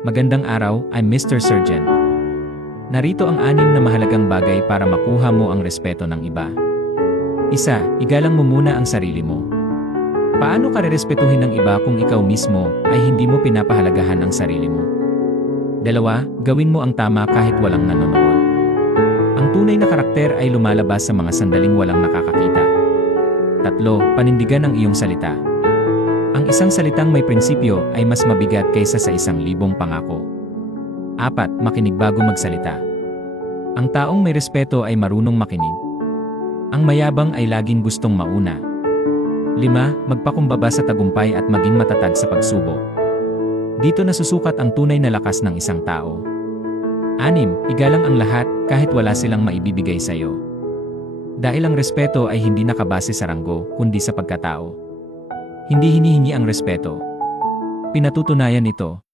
Magandang araw, I'm Mr. Surgeon. Narito ang 6 na mahalagang bagay para makuha mo ang respeto ng iba. 1. Igalang mo muna ang sarili mo. Paano ka rerespetuhin ng iba kung ikaw mismo ay hindi mo pinapahalagahan ang sarili mo? 2. Gawin mo ang tama kahit walang nanonood. Ang tunay na karakter ay lumalabas sa mga sandaling walang nakakakita. 3. Panindigan ang iyong salita. Ang isang salitang may prinsipyo ay mas mabigat kaysa sa 1,000 pangako. 4. Makinig bago magsalita. Ang taong may respeto ay marunong makinig. Ang mayabang ay laging gustong mauna. 5. Magpakumbaba sa tagumpay at maging matatag sa pagsubok. Dito nasusukat ang tunay na lakas ng isang tao. 6. Igalang ang lahat kahit wala silang maibibigay sa iyo. Dahil ang respeto ay hindi nakabase sa ranggo kundi sa pagkatao. Hindi hinihingi ang respeto. Pinatutunayan ito